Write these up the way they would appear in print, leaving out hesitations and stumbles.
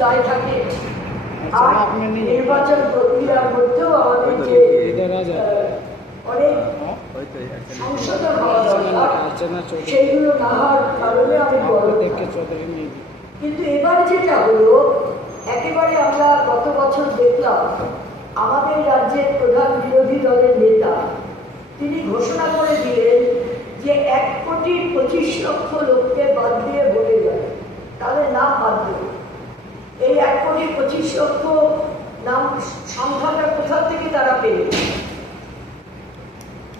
দায় থাকে। আর নির্বাচন প্রক্রিয়ার মধ্যেও আমাদের যে অনেক সংশোধন হওয়া দরকার, সেইগুলো না হওয়ার কারণে আমি বলব। কিন্তু এবার যেটা হলো, একেবারে আমরা গত বছর দেখলাম আমাদের রাজ্যের প্রধান বিরোধী দলের নেতা তিনি ঘোষণা করে দিলেন যে 1,25,00,000 লোককে বাদ দিয়ে ভোটে যাবে, তাদের নাম বাদ দেবে। এই 1,25,00,000 নাম সংখ্যাটা কোথা থেকে তারা পেল?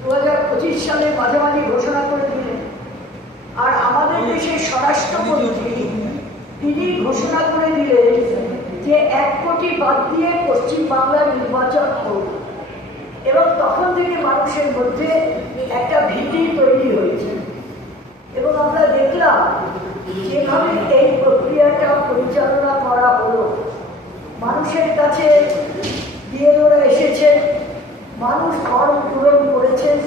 2025 সালে মাঝামাঝি ঘোষণা করে দিলেন। আর আমাদের দেশের স্বরাষ্ট্রমন্ত্রী তিনি ঘোষণা করে দিলেন যে 1 কোটি বাদ দিয়ে পশ্চিমবাংলার নির্বাচন হোক। এবং তখন থেকে মানুষের মধ্যে একটা ভীতি তৈরি হয়েছে। এবং আমরা দেখলাম যেভাবে এই প্রক্রিয়াটা পরিচালনা করা হলো, মানুষের কাছে বিএলওরা এসেছেন, মানুষ ফর্ম পূরণ করেছেন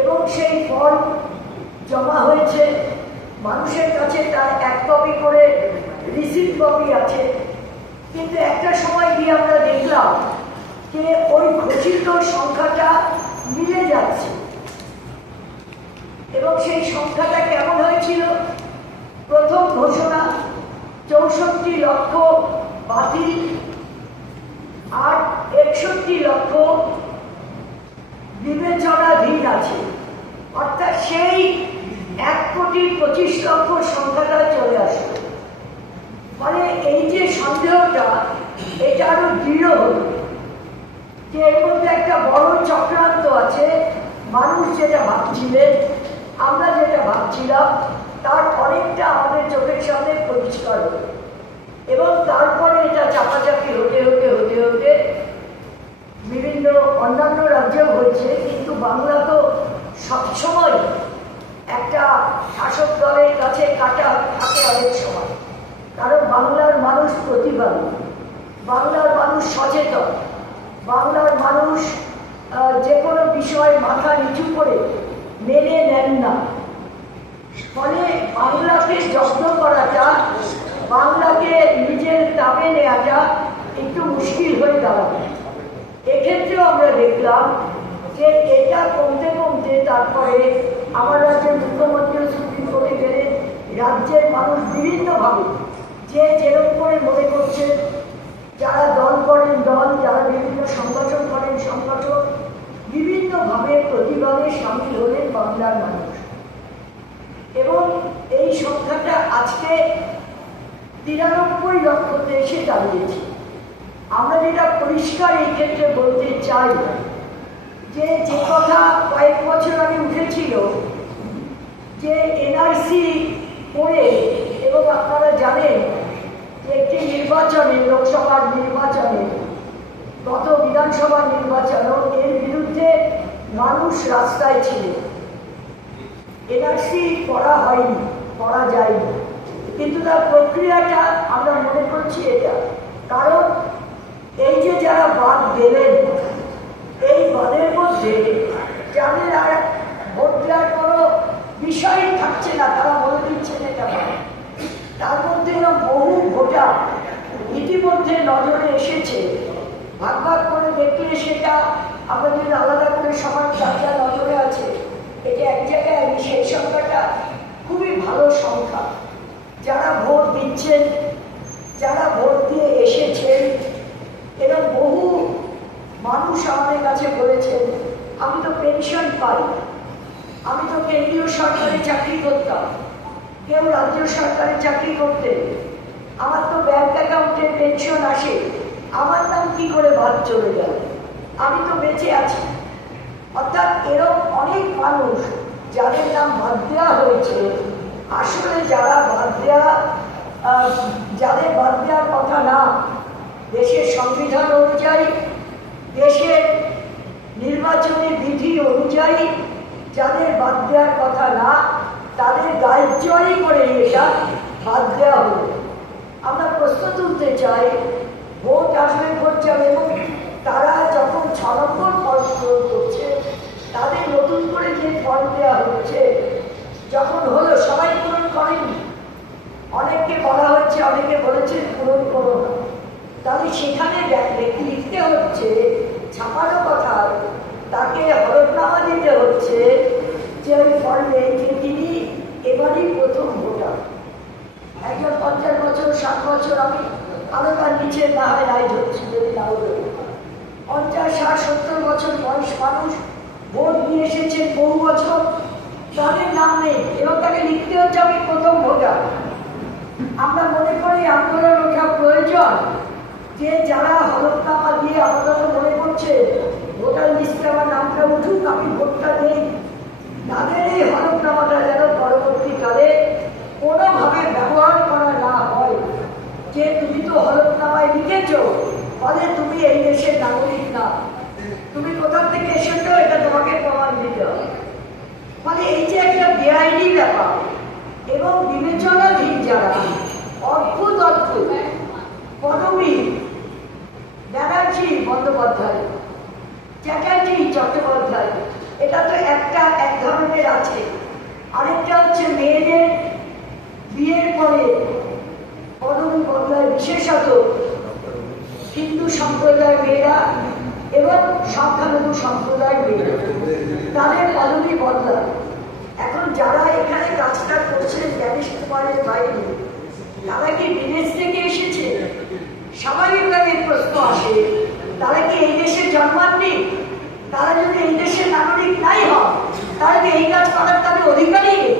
এবং সেই ফর্ম জমা হয়েছে। মানুষের কাছে তার 1 কপি করে রিসিপ্ট কপি আছে। কিন্তু একটা সময় গিয়ে আমরা দেখলাম যে ওই ঘোষিত সংখ্যাটা মিলে যাচ্ছে। এবং সেই সংখ্যাটা কেমন হয়েছিল? প্রথম ঘোষণা 64 লক্ষ বাতিল আর 61 লক্ষ বিবেচনাধীন আছে। অর্থাৎ সেই 1,25,00,000 সংখ্যাটা চলে আসলো। মানে এই যে সন্দেহটা, এটা আরো দৃঢ় হল যে এর মধ্যে একটা বড় চক্রান্ত আছে। মানুষ যেটা ভাবছিলেন, আমরা যেটা ভাবছিলাম, তার অনেকটা আমাদের চোখের সামনে পরিষ্কার হল। এবং তারপরে এটা চাপাচাপি হতে হতে হতে হতে বিভিন্ন অন্যান্য রাজ্যেও হচ্ছে। কিন্তু বাংলা তো সবসময় একটা শাসক দলের কাছে কাটা থাকে অনেক সময়। কারণ বাংলার মানুষ প্রতিবাদী, বাংলার মানুষ সচেতন, বাংলার মানুষ যে কোনো বিষয় মাথা নিচু করে মেনে নেন না। ফলে বাংলাকে যত্ন করাটা, বাংলাকে নিজের দামে নেওয়াটা একটু মুশকিল হয়ে দাঁড়াবে। এক্ষেত্রেও আমরা দেখলাম যে এটা কমতে কমতে তারপরে আমার রাজ্যের মুখ্যমন্ত্রী সুপ্রিম কোর্টে গেলেন। রাজ্যের মানুষ বিভিন্নভাবে যে যেরকম করে মনে করছেন, যারা দল করেন দল, যারা বিভিন্ন সংগঠন করেন সংগঠন, বিভিন্নভাবে প্রতিবাদে সামিল হলেন বাংলার মানুষ। এবং এই সংখ্যাটা আজকে 93 লক্ষতে এসে দাঁড়িয়েছে। আমরা যেটা পরিষ্কার এই ক্ষেত্রে বলতে চাই যে যে কথা কয়েক বছর আগে উঠেছিল যে এনআরসি করে, এবং আপনারা জানেন যে একটি নির্বাচনে, লোকসভার নির্বাচনে, গত বিধানসভা নির্বাচনও এর বিরুদ্ধে মানুষ রাস্তায় ছিল। এনআরসি করা হয়নি, করা যায়নি, কিন্তু তার প্রক্রিয়াটা আমরা মনে করছি এটা। কারণ এই যে যারা বাদ দেবেন, এই বাদের মধ্যে যাদের আর ভোট দেওয়ার কোনো বিষয়ই থাকছে না, তারা বলে দিচ্ছেন এটা। তার মধ্যে বহু ভোটার ইতিমধ্যে নজরে এসেছে। ভাগ ভাগ করে দেখলে সেটা আমাদের আলাদা করে সবার চারটা নজরে আছে। এটা এক জায়গায় সেই সংখ্যাটা খুবই ভালো সংখ্যা। যারা ভোট দিচ্ছেন, যারা ভোট দিয়ে এসেছেন, এবং বহু মানুষ আমাদের কাছে বলেছেন আমি তো পেনশন পাই, আমি তো কেন্দ্রীয় সরকারি চাকরি করতাম, কেউ রাজ্য সরকারি চাকরি করতেন, আমার তো ব্যাংক অ্যাকাউন্টে পেনশন আসে, আমার নাম কি করে বাদ চলে গেল, আমি তো বেঁচে আছি। অর্থাৎ এরকম অনেক মানুষ যাদের নাম বাদ দেওয়া হয়েছে, আসলে যারা বাদ দেওয়া, যাদের বাদ দেওয়ার কথা না, দেশের সংবিধান অনুযায়ী, দেশের নির্বাচনী বিধি অনুযায়ী যাদের বাদ দেওয়ার কথা না, তাদের দায়িত্বই করে এটা বাদ দেওয়া হলো। আমরা প্রশ্ন তুলতে চাই, ভোট আসবে, ভোট যাবে, এবং তারা যখন 6 নম্বর ফর্ম পূরণ করছে, তাদের নতুন করে যে ফর্ম দেওয়া হচ্ছে, যখন হলো সবাই পূরণ করেনি, অনেককে বলা হচ্ছে, অনেকে বলেছে পূরণ করো না। তাহলে সেখানে লিখতে হচ্ছে, ছাপানো কথা, তাকে হলফনামা দিতে হচ্ছে যে ওই ফর্মে যে তিনি এবারই প্রথম ভোটার। একজন 50 বছর 60 বছর, আমি আরো তার নিচে না হয় রায় ধরছি যদি না হলো, 50 60 70 বছর বয়স মানুষ ভোট দিয়ে এসেছে বহু বছর, তাদের নাম নেই এবং তাকে লিখতে হচ্ছে আমি প্রথম ভোটার। আমরা মনে করি আন্দোলন ওঠা প্রয়োজন যে যারা হলফনামা দিয়ে আপাতত মনে করছে ভোটার লিস্টে আমার নামটা উঠুক, আমি ভোটটা নেই, তাদের এই হলফনামাটা যেন পরবর্তীকালে কোনোভাবে ব্যবহার করা না হয় যে তুমি তো হলফনামায় লিখেছ, ফলে তুমি এই দেশের নাগরিক না, তুমি কোথা থেকে এসেছো এটা তোমাকে প্রমাণ দিতে হবে। মানে এই যে একটা বেআইনি ব্যাপার এবং বিবেচনাধীন যারা অদ্ভুত অদ্ভুত পদবী, ব্যানার্জি বন্দ্যোপাধ্যায়, চ্যাটার্জি চট্টোপাধ্যায়, এটা তো এক ধরনের আছে। আরেকটা হচ্ছে মেয়েদের বিয়ের পরে পদবী বদলায়, বিশেষত হিন্দু সম্প্রদায়ের মেয়েরা এবং সংখ্যালঘু সম্প্রদায়ের মেয়েরা, তাদের পদবী বদলায়। এখন যারা এখানে কাজটা করছেন জ্ঞানেশ কুমারের বাইরে, তারা কি বিদেশ থেকে এসেছে? স্বাভাবিকভাবে প্রশ্ন আসে, তারা কি এই দেশে জন্মাননি? তারা যদি এই দেশের নাগরিক নাই হয়, তাহলে কি এই কাজ করার তাদের অধিকারই নেই?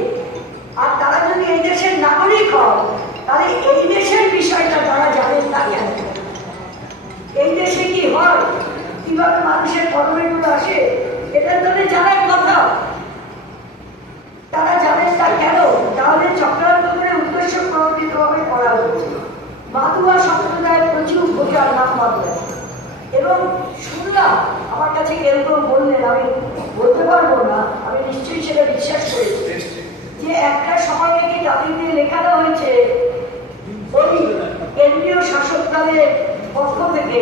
আর তারা যদি এই দেশের নাগরিক হয়, তাহলে এই দেশের বিষয়টা তারা জানেন না কেন? এই দেশে কি হয়, কিভাবে মানুষের পদবীগুলো আসে, এটা তাদের জানার কথা, তারা জানেন না কেন? তাহলে চক্রান্ত করে উদ্দেশ্য প্রণোদিতভাবে করা হচ্ছে। মাতুয়া সম্প্রদায়ের প্রচুর ভোটার নাম বদলায় এবং শুনলাম, আমার কাছে কেউ কেউ বললেন, আমি বলতে পারবো না, আমি নিশ্চয়ই সেটা বিশ্বাস করেছি যে একটা সময় কি তাদেরকে লেখানো হয়েছে ওই কেন্দ্রীয় শাসকদলের পক্ষ থেকে,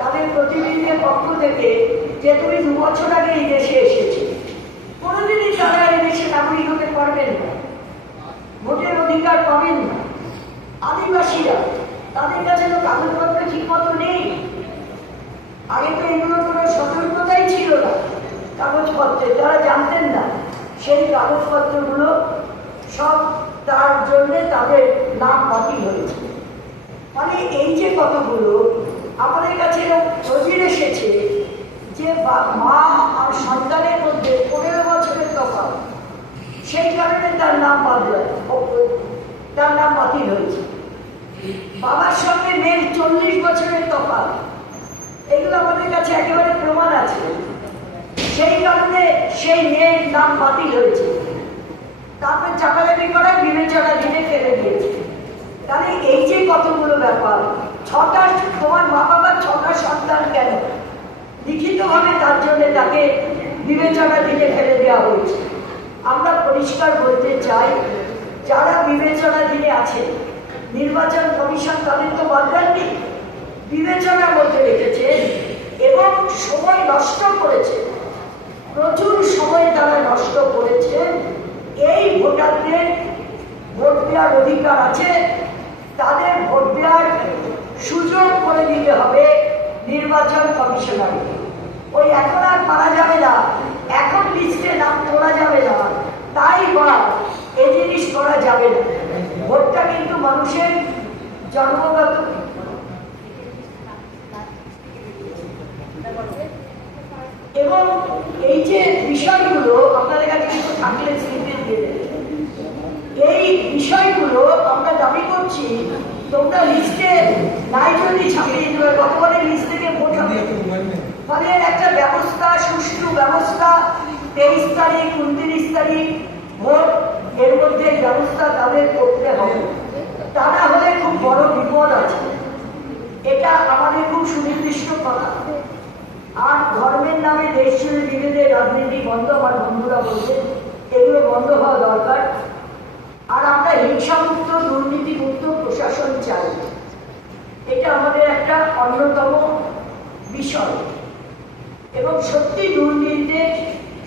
তাদের প্রতিনিধিদের পক্ষ থেকে, যে তুমি 2 বছর আগে এই দেশে এসেছি। কোনোদিনই তারা এই দেশে নাগরিক হতে পারবেন না, ভোটের অধিকার পাবেন না। আদিবাসীরা, তাদের কাছে তো কাগজপত্র ঠিকমতো নেই। আগে তো এগুলো কোনো সতর্কতাই ছিল না কাগজপত্রে, তারা জানতেন না। সেই কাগজপত্রগুলো সব তার জন্যে তাদের নাম বাতিল হয়েছে। মানে এই যে কতগুলো আমাদের কাছে নজির এসেছে যে মা আর সন্তানের মধ্যে 15 বছরের তফাৎ, সেই কারণে তার নাম বদলায়, তার নাম বাতিল হয়েছে। বাবার সঙ্গে মেয়ের 40 বছরের তফাৎ, এগুলো আমাদের কাছে একেবারে প্রমাণ আছে, সেই কারণে সেই মেয়ের নাম বাতিল হয়েছে। তারপর চাপাচাপি করায় বিবেচনা দিনে ফেলে দিয়েছে। তাহলে এই যে কতগুলো ব্যাপার, 6টা, তোমার মা বাবার 6টা সন্তান কেন? লিখিতভাবে তার জন্য তাকে বিবেচনা দিনে ফেলে দেওয়া হয়েছে। আমরা পরিষ্কার বলতে চাই, যারা বিবেচনা দিনে আছে, নির্বাচন কমিশন তাদের তো বদলাননি, বিবেচনার মধ্যে রেখেছে এবং সময় নষ্ট করেছে, প্রচুর সময় তারা নষ্ট করেছে। এই ভোটারদের ভোট দেওয়ার অধিকার আছে, তাদের ভোট দেওয়ার সুযোগ করে দিতে হবে নির্বাচন কমিশনারকে। ওই এখন আর পারা যাবে না, এখন লিস্টে নাম তোলা যাবে না, তাই বা এই জিনিস করা যাবে না। ভোটটা কিন্তু মানুষের জন্মগত, এবং এই যে বিষয়গুলো আপনাদের কাছে কিন্তু থাকলে স্লিপে দিয়ে দেবে। এই বিষয়গুলো আমরা দাবি করছি, তোমরা লিস্টে নাই যদি ছাপিয়ে দেবে, গতবারে লিস্ট থেকে ভোট হবে, ফলে একটা ব্যবস্থা, সুষ্ঠু ব্যবস্থা, 23 তারিখ 29 তারিখ ভোট, এর মধ্যে ব্যবস্থা তাদের করতে হবে। তা না হলে খুব বড় বিপদ আছে। এটা আমাদের খুব সুনির্দিষ্ট কথা। আর ধর্মের নামে দেশ জুড়ে বিভেদের রাজনীতি বন্ধ, আমার বন্ধুরা বলছেন এগুলো বন্ধ হওয়া দরকার। আর আমরা হিংসামুক্ত, দুর্নীতিমুক্ত প্রশাসন চাই, এটা আমাদের একটা অন্যতম বিষয়। এবং সত্যি দুর্নীতিতে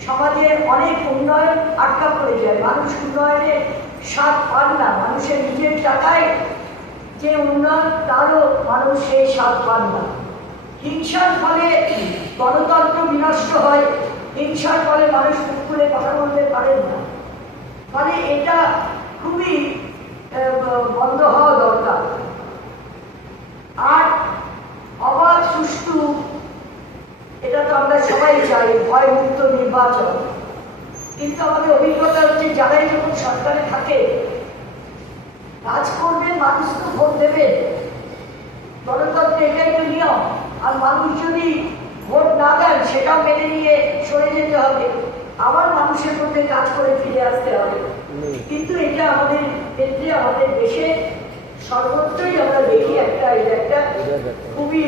সমাজের অনেক উন্নয়ন আটকা পড়ে যায়, মানুষ উন্নয়নের স্বাদ পান না, মানুষের নিজের টাকায় যে উন্নয়ন তারও মানুষ সেই স্বাদ পান না। হিংসার ফলে গণতন্ত্র বিনষ্ট হয়, হিংসার ফলে মানুষ মুখ খুলে কথা বলতে পারেন না। ফলে এটা খুবই বন্ধ হওয়া দরকার। আর অবাধ সুষ্ঠু, এটা তো আমরা সবাই চাই, ভয়মুক্ত নির্বাচন। কিন্তু আমাদের অভিজ্ঞতা হচ্ছে যারাই যখন সরকারে থাকে কাজ করবে, মানুষ তো ভোট দেবে, গণতন্ত্র এটাই তো নিয়ম। আর মানুষ যদি ভোট না দেন সেটাও মেনে নিয়ে সরে যেতে হবে, আবার মানুষের মধ্যে কাজ করে ফিরে আসতে হবে। কিন্তু এটা আমাদের ক্ষেত্রে, আমাদের দেশে সর্বত্রই আমরা দেখি একটা খুবই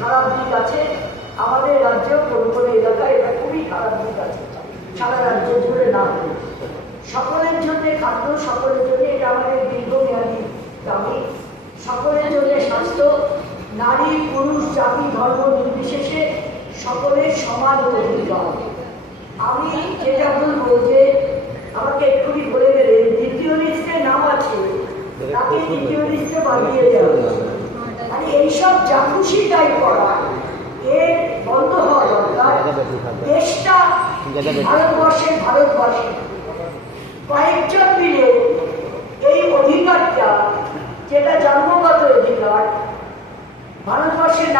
খারাপ দিক আছে। আমাদের রাজ্য কোনো কোনো এলাকায় এটা খুবই খারাপ দিক আছে, সারা রাজ্য জুড়ে না। সকলের জন্য খাদ্য, সকলের জন্য, এটা আমাদের দীর্ঘমেয়াদী দাবি। সকলের জন্য স্বাস্থ্য, নারী পুরুষ জাতি ধর্ম নির্বিশেষে সকলের সমান অধিকার। আমি যেটা বলবো যে আমাকে এক্ষুনি বলে গেলেন দ্বিতীয় লিস্টে নাম আছে, তাকে তৃতীয় লিস্টে বাড়িয়ে দেওয়া। মানে এইসব জাকুশি তাই করা, এর বন্ধ হওয়া দরকার। দেশটা ভারতবর্ষে কয়েকজন মিলে এই অধিকারটা, যেটা জন্মগত অধিকার, ভারতবর্ষের